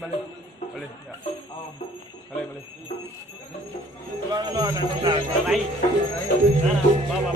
balik. Boleh, ya. Boleh. Baik. Bawa.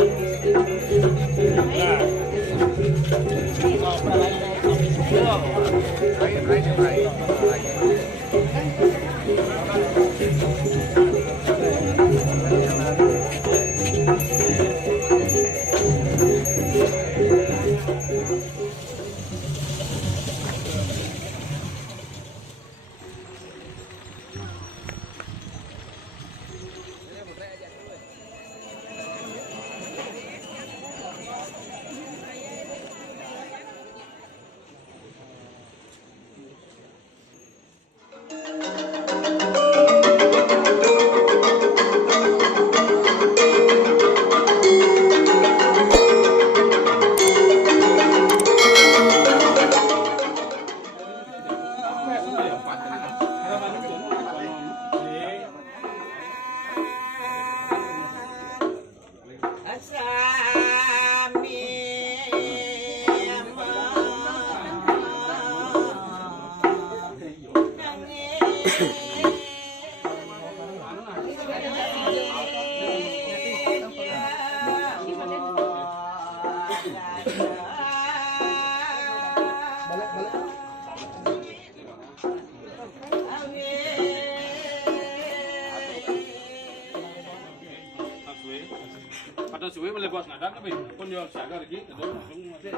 Pada suwe boleh bos ngadak tapi pun jual siaga lagi itu langsung masih.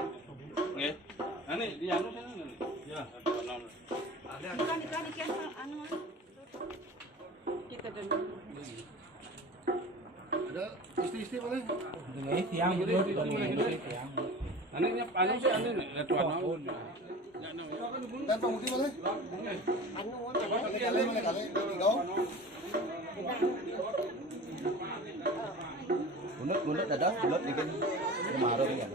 Nggih. Nah nih di anu sana nih. Ya, ada. Ikan anu. Kita dulu. Ada istri-istri boleh? Ini tiang dulu tiang. Anu sih anu nih tuan anu. Dan pemutih boleh? Anu Boleh kali. Tinggal. Bunut dadah, bulat bikin kemarau ya.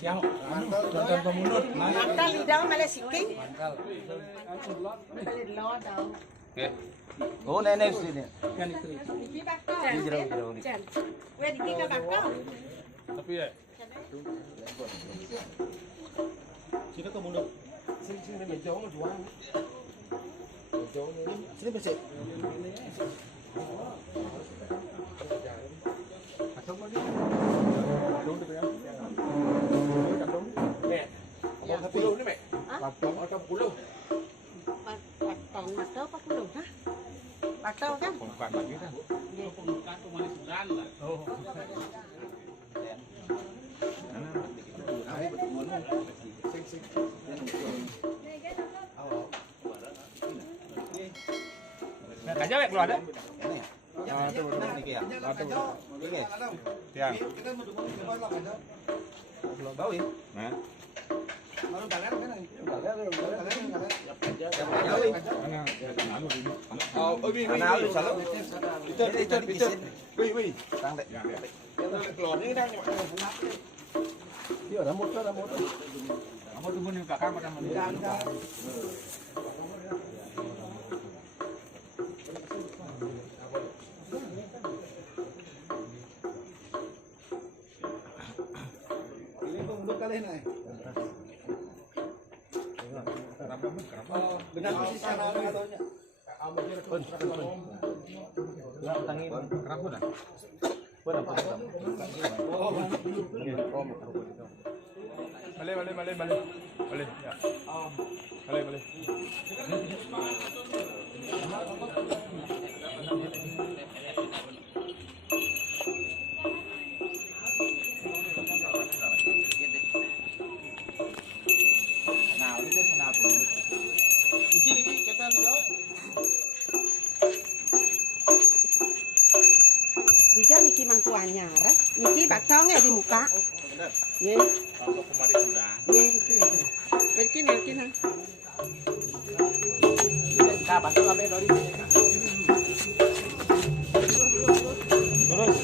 Siang, tonton pemunut. Mantal lidah malah siking. Oke. Oh, nenek sini. Kan itu. Iki bakal. Ini jero ni. Weh iki ka bakal. Tapi ya. Sini ke mundur. Sini meja mau jual. Meja ni. Sini bersih. Bakal kan? Bukan lagi kan. Bukan cuma di bulan lah. Oh. Nah, kaja wek keluar ada. Ah, tu ni ya. Ah, tu. Ini. Tiang. Kita mau belum bau ya. Nah. Kalau kalian kan Oh, ini. Itu. Wih. Tang dek. Keluar ini dah. Dia ada motor. Kamu tunggu nih kakak macam mana? Ini pembunuh kali ni. Benar sih sana katanya. Lah tangi kerapun dah. Berapa? Boleh. Ya. Boleh. Dijal niki mangku anyar. Niki bakal nggak di muka. Ye. Kalau kemarin sudah. Ye iki. Pergi nah. Kapan tu ambil dari sini? Terus.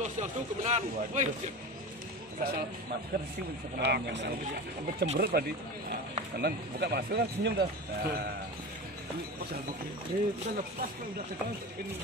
Sosial itu kebenaran. Woi, masker sih sebenarnya. Sampai cemberut tadi. Karena buka masker kan senyum dah. Kita lepas kan udah ketemu ini.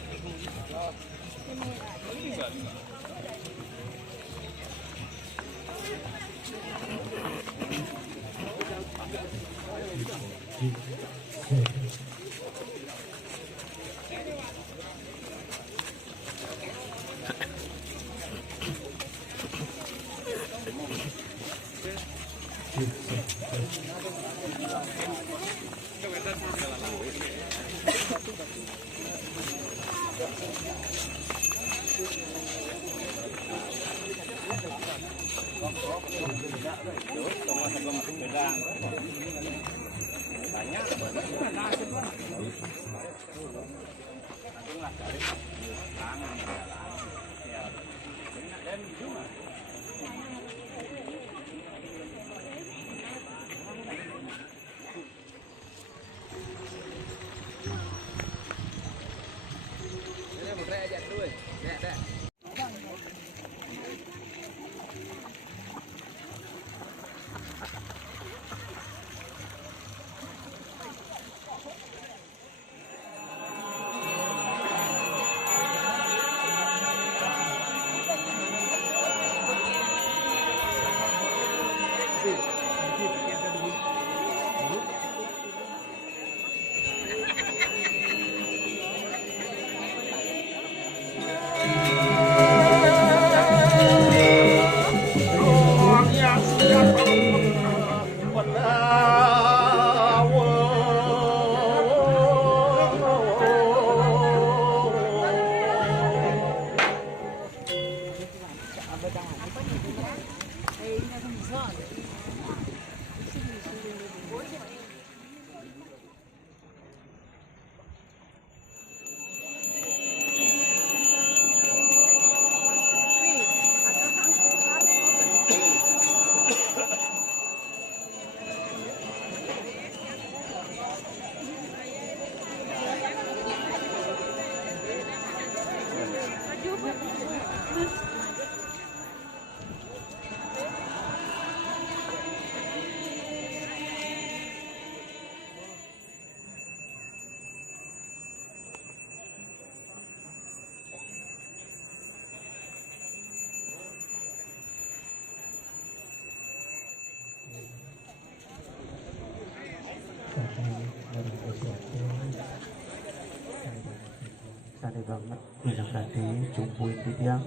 Tadi banget bilang tadi jumpuin di tiang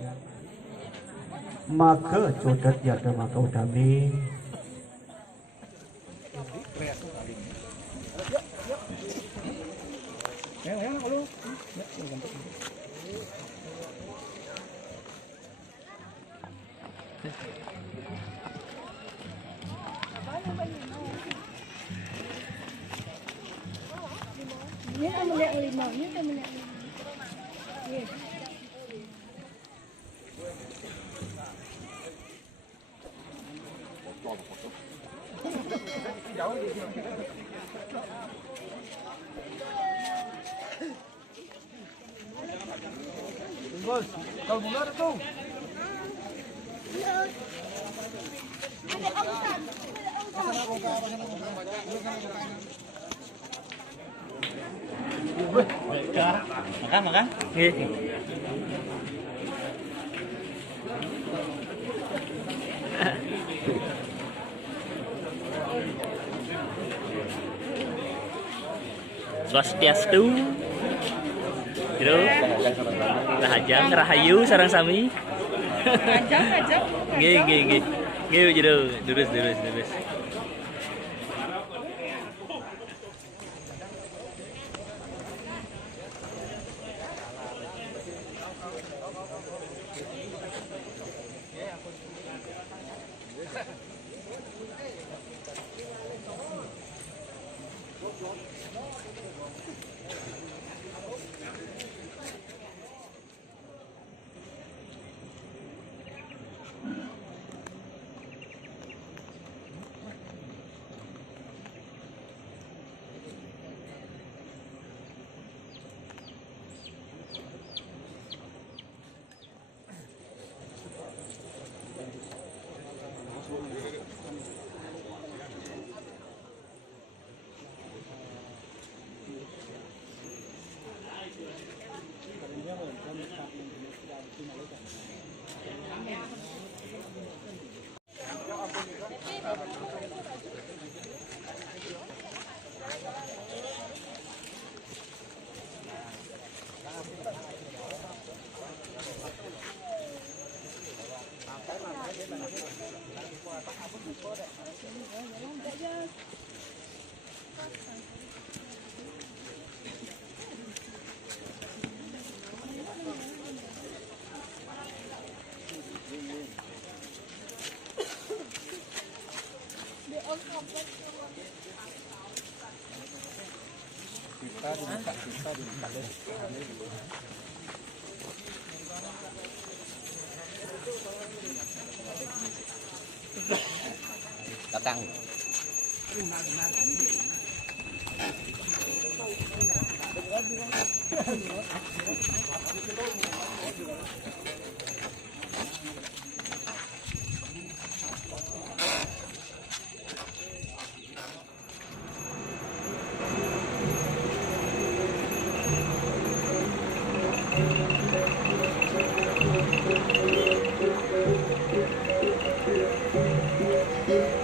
maka jodat ya ada maka udami Kalau mula ada tuh. Makan, makan. Nggih. Swastiastu. Gitu. Rahajang, rahayu sareng sami. Ajang. Nggih. Nggih gitu. Lurus. Datang. Thank you.